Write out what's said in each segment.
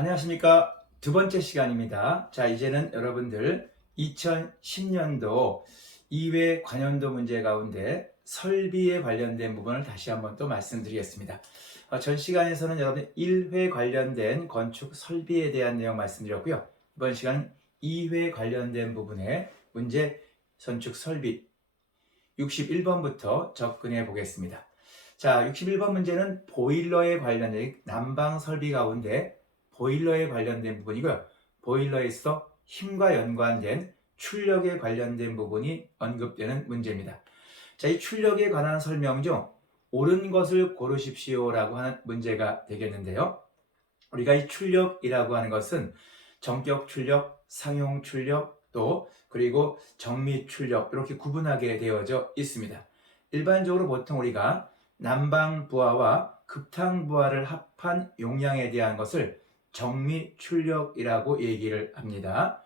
안녕하십니까. 두 번째 시간입니다. 자, 이제는 여러분들 2010년도 2회 관연도 문제 가운데 설비에 관련된 부분을 다시 한번 또 말씀드리겠습니다. 전 시간에서는 여러분 1회 관련된 건축 설비에 대한 내용 말씀드렸고요. 이번 시간은 2회 관련된 부분의 문제 건축 설비 61번부터 접근해 보겠습니다. 자, 61번 문제는 보일러에 관련된 난방 설비 가운데 보일러에 관련된 부분이고요. 보일러에 있어 힘과 연관된 출력에 관련된 부분이 언급되는 문제입니다. 자, 이 출력에 관한 설명 중 옳은 것을 고르십시오라고 하는 문제가 되겠는데요. 우리가 이 출력이라고 하는 것은 전격 출력, 상용 출력, 또 그리고 정미 출력 이렇게 구분하게 되어져 있습니다. 일반적으로 보통 우리가 난방 부하와 급탕 부하를 합한 용량에 대한 것을 정미 출력이라고 얘기를 합니다.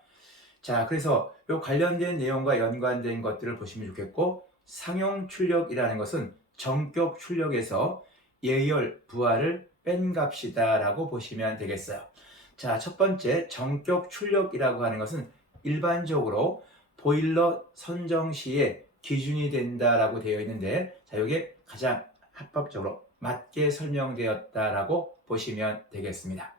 자, 그래서 이 관련된 내용과 연관된 것들을 보시면 좋겠고, 상용 출력이라는 것은 전격 출력에서 예열 부하를 뺀 값이다라고 보시면 되겠어요. 자, 첫 번째 전격 출력이라고 하는 것은 일반적으로 보일러 선정 시에 기준이 된다라고 되어 있는데, 자, 이게 가장 합법적으로 맞게 설명되었다라고 보시면 되겠습니다.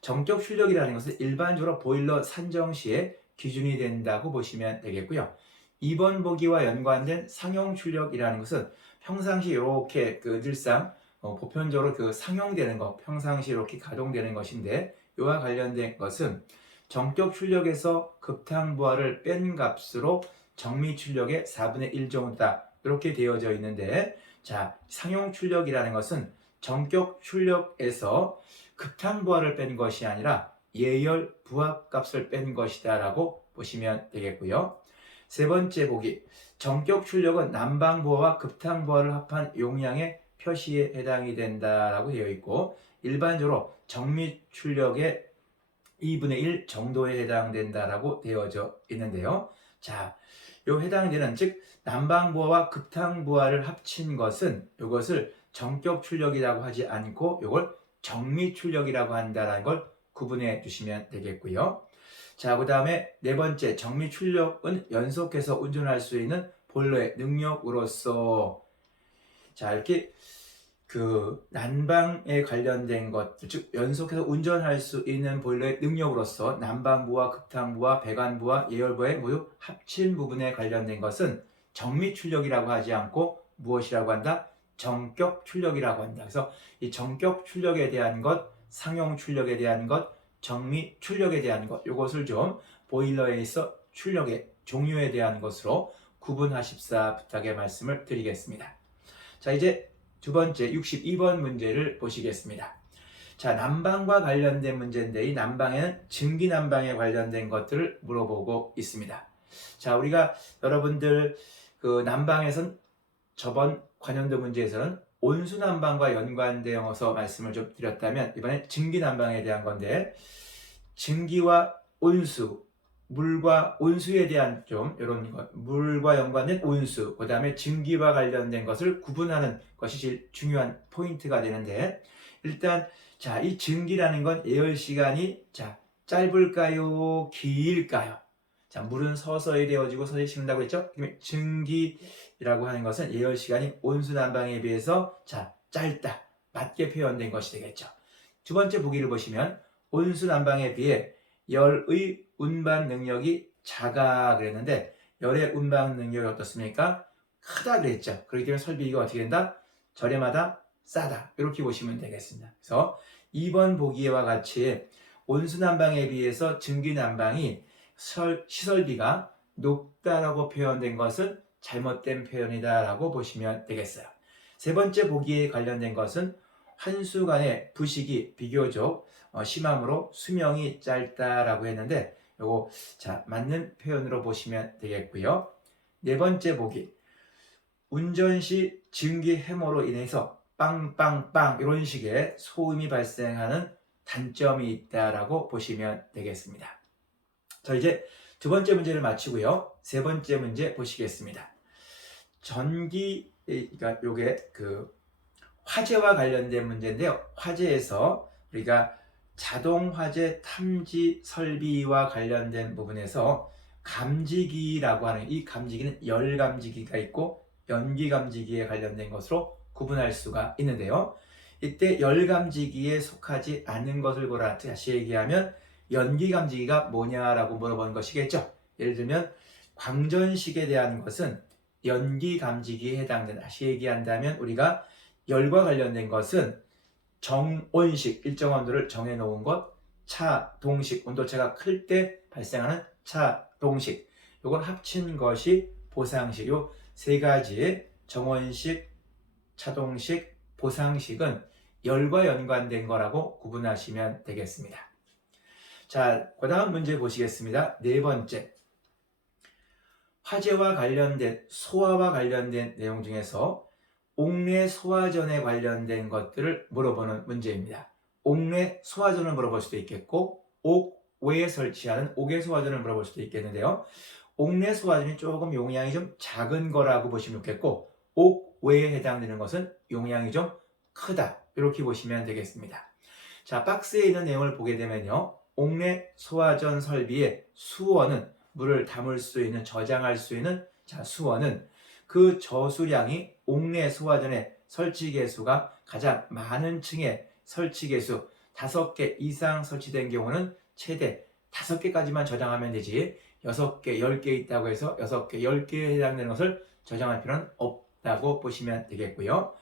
전격 출력이라는 것은 일반적으로 보일러 산정 시에 기준이 된다고 보시면 되겠고요. 2번 보기와 연관된 상용 출력이라는 것은 평상시 이렇게 늘상 보편적으로 상용되는 것, 평상시 이렇게 가동되는 것인데, 이와 관련된 것은 전격 출력에서 급탕 부하를 뺀 값으로 정미 출력의 4분의 1 정도다 이렇게 되어져 있는데, 자, 상용 출력이라는 것은 전격 출력에서 급탕 부하를 뺀 것이 아니라 예열 부하 값을 뺀 것이다 라고 보시면 되겠고요. 세 번째 보기, 전격 출력은 난방 부하와 급탕 부하를 합한 용량의 표시에 해당이 된다라고 되어 있고, 일반적으로 정미 출력의 2분의 1 정도에 해당된다라고 되어져 있는데요. 자, 요 해당되는 즉 난방 부하와 급탕 부하를 합친 것은 이것을 전격 출력이라고 하지 않고 이걸 정미 출력이라고 한다는 걸 구분해 주시면 되겠고요. 자, 그 다음에 네 번째, 정미 출력은 연속해서 운전할 수 있는 보일러의 능력으로서, 자, 이렇게 난방에 관련된 것들, 즉 연속해서 운전할 수 있는 보일러의 능력으로서 난방부와 급탕부와 배관부와 예열부의 모두 합친 부분에 관련된 것은 정미 출력이라고 하지 않고 무엇이라고 한다? 전격 출력이라고 한다. 그래서 이 전격 출력에 대한 것, 상용 출력에 대한 것, 정미 출력에 대한 것, 이것을 좀 보일러에 있어 출력의 종류에 대한 것으로 구분하십사 부탁의 말씀을 드리겠습니다. 자, 이제 두 번째 62번 문제를 보시겠습니다. 자, 난방과 관련된 문제인데, 이 난방에는 증기난방에 관련된 것들을 물어보고 있습니다. 자, 우리가 여러분들 난방에선 저번 관연도 문제에서는 온수난방과 연관되어서 말씀을 좀 드렸다면, 이번엔 증기난방에 대한 건데, 증기와 온수, 물과 온수에 대한 좀 이런 것, 물과 연관된 온수, 그 다음에 증기와 관련된 것을 구분하는 것이 제일 중요한 포인트가 되는데, 일단 자, 이 증기라는 건 예열 시간이 자, 짧을까요? 길까요? 자, 물은 서서히 데워지고 서서히 식는다고 했죠? 그러면 증기라고 하는 것은 예열 시간이 온수 난방에 비해서 자, 짧다, 맞게 표현된 것이 되겠죠. 두 번째 보기를 보시면 온수 난방에 비해 열의 운반 능력이 작아 그랬는데, 열의 운반 능력이 어떻습니까? 크다 그랬죠. 그렇기 때문에 설비가 어떻게 된다? 저렴하다, 싸다, 이렇게 보시면 되겠습니다. 그래서 2번 보기와 같이 온수 난방에 비해서 증기 난방이 시설비가 높다라고 표현된 것은 잘못된 표현이다라고 보시면 되겠어요. 세 번째 보기에 관련된 것은 한수 간의 부식이 비교적 심함으로 수명이 짧다라고 했는데, 요거 자, 맞는 표현으로 보시면 되겠고요. 네 번째 보기, 운전 시 증기 해모로 인해서 빵빵빵 이런 식의 소음이 발생하는 단점이 있다라고 보시면 되겠습니다. 자, 이제 두 번째 문제를 마치고요. 세 번째 문제 보시겠습니다. 그러니까 요게 화재와 관련된 문제인데요. 화재에서 우리가 자동화재 탐지 설비와 관련된 부분에서 감지기라고 하는 이 감지기는 열 감지기가 있고 연기 감지기에 관련된 것으로 구분할 수가 있는데요. 이때 열 감지기에 속하지 않는 것을 보라. 다시 얘기하면 연기 감지기가 뭐냐라고 물어보는 것이겠죠. 예를 들면 광전식에 대한 것은 연기 감지기에 해당된다. 다시 얘기한다면 우리가 열과 관련된 것은 정온식, 일정 온도를 정해놓은 것, 차동식, 온도차가 클 때 발생하는 차동식, 요걸 합친 것이 보상식. 요 세 가지의 정온식, 차동식, 보상식은 열과 연관된 거라고 구분하시면 되겠습니다. 자, 그 다음 문제 보시겠습니다. 네 번째. 화재와 관련된, 소화와 관련된 내용 중에서 옥내 소화전에 관련된 것들을 물어보는 문제입니다. 옥내 소화전을 물어볼 수도 있겠고 옥외에 설치하는 옥외 소화전을 물어볼 수도 있겠는데요. 옥내 소화전이 조금 용량이 좀 작은 거라고 보시면 좋겠고 옥외에 해당되는 것은 용량이 좀 크다. 이렇게 보시면 되겠습니다. 자, 박스에 있는 내용을 보게 되면요. 옥내 소화전 설비의 수원은 물을 담을 수 있는, 저장할 수 있는 수원은 그 저수량이 옥내 소화전의 설치 개수가 가장 많은 층의 설치 개수 5개 이상 설치된 경우는 최대 5개까지만 저장하면 되지 6개, 10개 있다고 해서 6개, 10개에 해당되는 것을 저장할 필요는 없다고 보시면 되겠고요.